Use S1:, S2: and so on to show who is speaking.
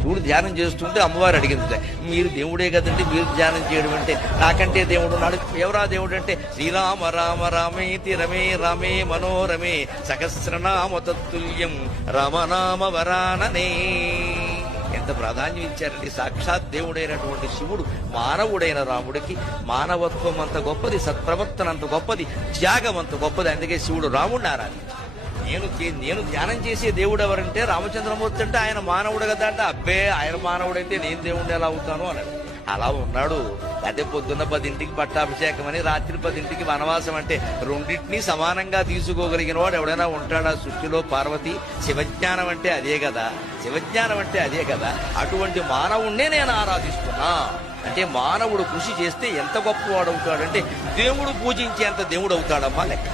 S1: శివుడు ధ్యానం చేస్తుంటే అమ్మవారు అడిగింది మీరు దేవుడే కదండి మీరు ధ్యానం చేయడం అంటే నాకంటే దేవుడు నాడు ఎవరా దేవుడు అంటే శ్రీరామ రామ రామేతి రమే రామే మనోరమే సహస్రనామ తత్తుల్యం రామనామ వరాననే. ఎంత ప్రాధాన్యం ఇచ్చారండి. సాక్షాత్ దేవుడైనటువంటి శివుడు మానవుడైన రాముడికి మానవత్వం అంత గొప్పది సత్ప్రవర్తన అంత గొప్పది త్యాగం అంత గొప్పది. అందుకే శివుడు రాముడిని ఆరాధించారు నేను నేను ధ్యానం చేసే దేవుడు ఎవరంటే రామచంద్రమూర్తి అంటే ఆయన మానవుడు కదా అంటే. అబ్బే ఆయన మానవుడైతే నేను దేవుడిని ఎలా అవుతాను అన్నాడు అలా ఉన్నాడు. అదే పొద్దున్న పదింటికి పట్టాభిషేకం అని రాత్రి పదింటికి వనవాసం అంటే రెండింటినీ సమానంగా తీసుకోగలిగిన వాడు ఎవడైనా ఉంటాడా? సృష్టిలో పార్వతి శివజ్ఞానం అంటే అదే కదా. శివజ్ఞానం అంటే అదే కదా. అటువంటి మానవుణ్ణే నేను ఆరాధిస్తున్నా. అంటే మానవుడు కృషి చేస్తే ఎంత గొప్పవాడు అవుతాడంటే దేవుడు పూజించేంత దేవుడు అవుతాడమ్మా లెక్క.